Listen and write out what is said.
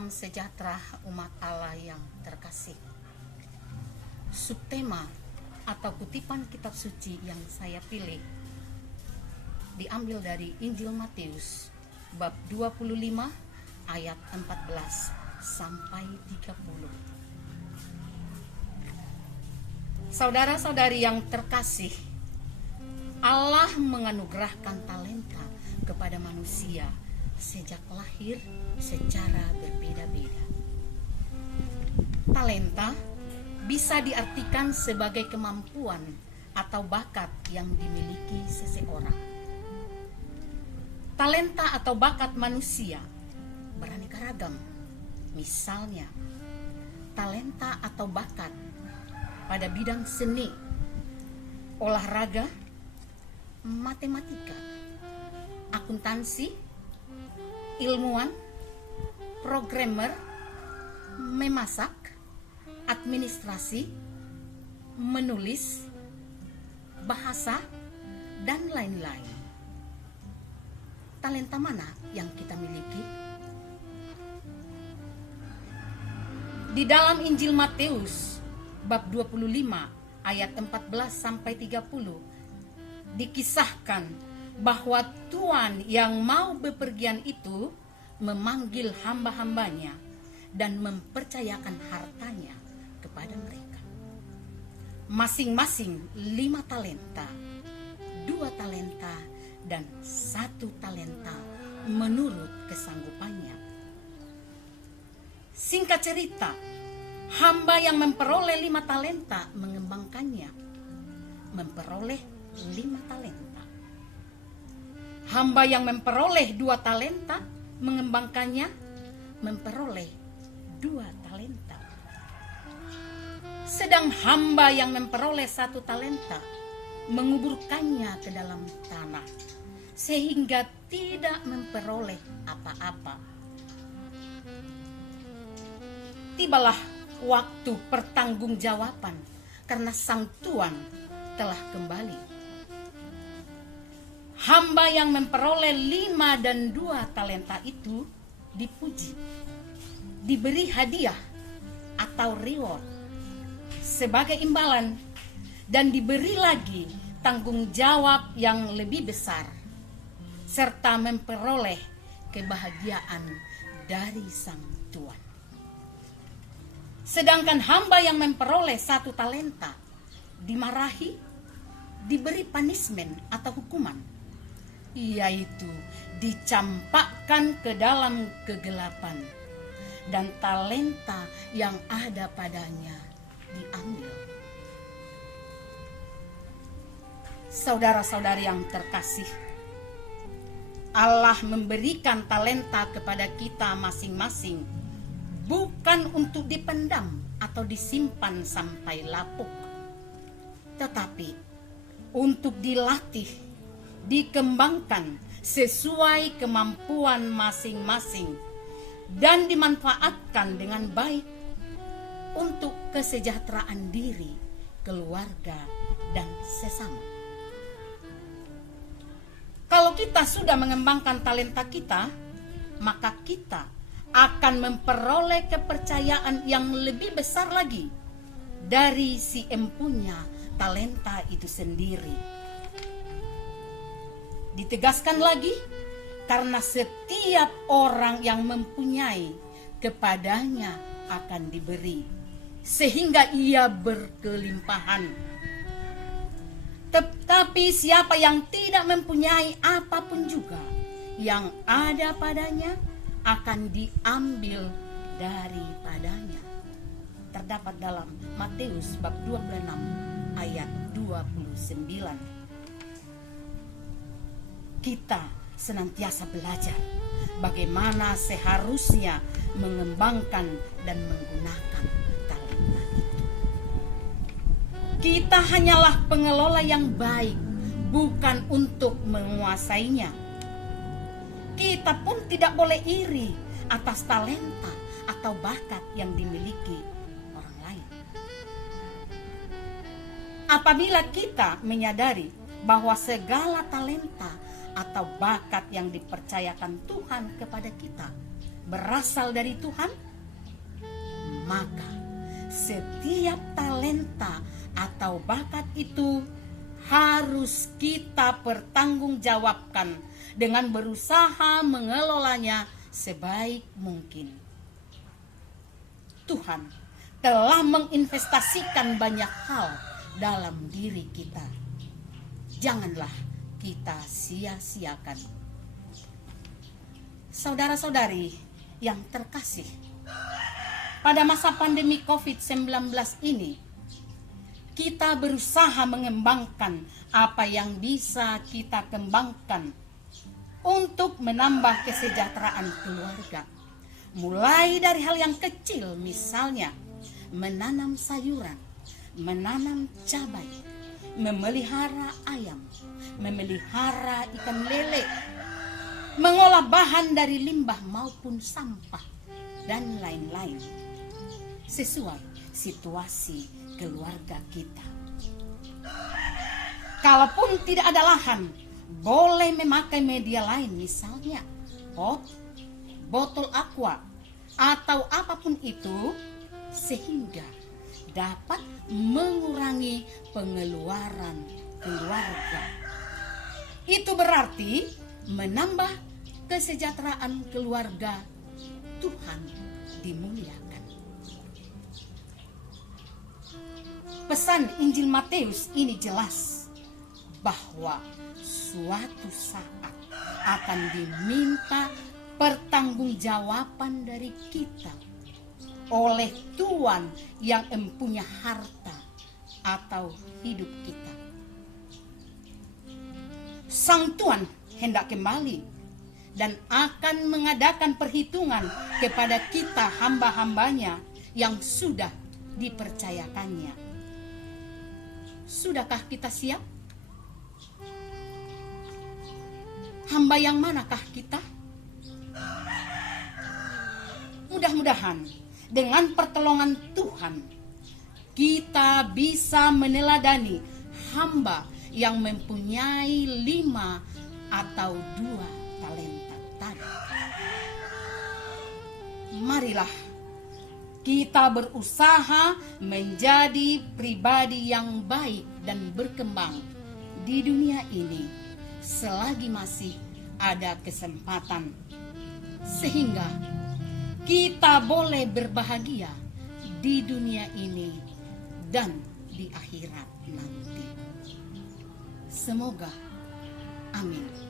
Salam sejahtera umat Allah yang terkasih. Subtema atau kutipan kitab suci yang saya pilih diambil dari Injil Matius bab 25 ayat 14 sampai 30. Saudara-saudari yang terkasih, Allah menganugerahkan talenta kepada manusia sejak lahir secara berbeda-beda. Talenta bisa diartikan sebagai kemampuan atau bakat yang dimiliki seseorang. Talenta atau bakat manusia beraneka ragam. Misalnya, talenta atau bakat pada bidang seni, olahraga, matematika, akuntansi, ilmuwan, programmer, memasak, administrasi, menulis, bahasa, dan lain-lain. Talenta mana yang kita miliki? Di dalam Injil Matius bab 25 ayat 14 sampai 30 dikisahkan bahwa Tuhan yang mau bepergian itu memanggil hamba-hambanya dan mempercayakan hartanya kepada mereka. Masing-masing 5 talenta, 2 talenta, dan 1 talenta menurut kesanggupannya. Singkat cerita, hamba yang memperoleh 5 talenta mengembangkannya, memperoleh 5 talenta. Hamba yang memperoleh 2 talenta mengembangkannya, memperoleh 2 talenta. Sedang hamba yang memperoleh 1 talenta menguburkannya ke dalam tanah sehingga tidak memperoleh apa-apa. Tibalah waktu pertanggungjawaban karena sang Tuan telah kembali. Hamba yang memperoleh 5 dan 2 talenta itu dipuji, diberi hadiah atau reward sebagai imbalan, dan diberi lagi tanggung jawab yang lebih besar, serta memperoleh kebahagiaan dari sang Tuan. Sedangkan hamba yang memperoleh 1 talenta dimarahi, diberi punishment atau hukuman, yaitu dicampakkan ke dalam kegelapan, dan talenta yang ada padanya diambil. Saudara-saudari yang terkasih, Allah memberikan talenta kepada kita masing-masing bukan untuk dipendam atau disimpan sampai lapuk, tetapi untuk dilatih, dikembangkan sesuai kemampuan masing-masing dan dimanfaatkan dengan baik untuk kesejahteraan diri, keluarga, dan sesama. Kalau kita sudah mengembangkan talenta kita, maka kita akan memperoleh kepercayaan yang lebih besar lagi dari si empunya talenta itu sendiri. Ditegaskan lagi, karena setiap orang yang mempunyai, kepadanya akan diberi, sehingga ia berkelimpahan. Tetapi siapa yang tidak mempunyai apapun juga, yang ada padanya akan diambil daripadanya. Terdapat dalam Matius bab 26 ayat 29. Kita senantiasa belajar bagaimana seharusnya mengembangkan dan menggunakan talenta itu. Kita hanyalah pengelola yang baik, bukan untuk menguasainya. Kita pun tidak boleh iri atas talenta atau bakat yang dimiliki orang lain. Apabila kita menyadari bahwa segala talenta atau bakat yang dipercayakan Tuhan kepada kita berasal dari Tuhan, maka setiap talenta atau bakat itu harus kita pertanggungjawabkan dengan berusaha mengelolanya sebaik mungkin. Tuhan telah menginvestasikan banyak hal dalam diri kita. Janganlah kita sia-siakan. Saudara-saudari yang terkasih, pada masa pandemi COVID-19 ini, kita berusaha mengembangkan apa yang bisa kita kembangkan untuk menambah kesejahteraan keluarga. Mulai dari hal yang kecil, misalnya menanam sayuran, menanam cabai, memelihara ayam, memelihara ikan lele, mengolah bahan dari limbah maupun sampah, dan lain-lain, sesuai situasi keluarga kita. Kalaupun tidak ada lahan, boleh memakai media lain, misalnya pot, botol aqua, atau apapun itu, sehingga dapat mengurangi pengeluaran keluarga. Itu berarti menambah kesejahteraan keluarga. Tuhan dimuliakan. Pesan Injil Matius ini jelas bahwa suatu saat akan diminta pertanggungjawaban dari kita oleh Tuhan yang empunya harta atau hidup kita. Sang Tuhan hendak kembali dan akan mengadakan perhitungan kepada kita hamba-hambanya yang sudah dipercayakannya. Sudahkah kita siap? Hamba yang manakah kita? Mudah-mudahan dengan pertolongan Tuhan kita bisa meneladani hamba yang mempunyai 5 atau 2 talenta tadi. Marilah kita berusaha menjadi pribadi yang baik dan berkembang di dunia ini selagi masih ada kesempatan, sehingga kita boleh berbahagia di dunia ini dan di akhirat nanti. Semoga. Amin.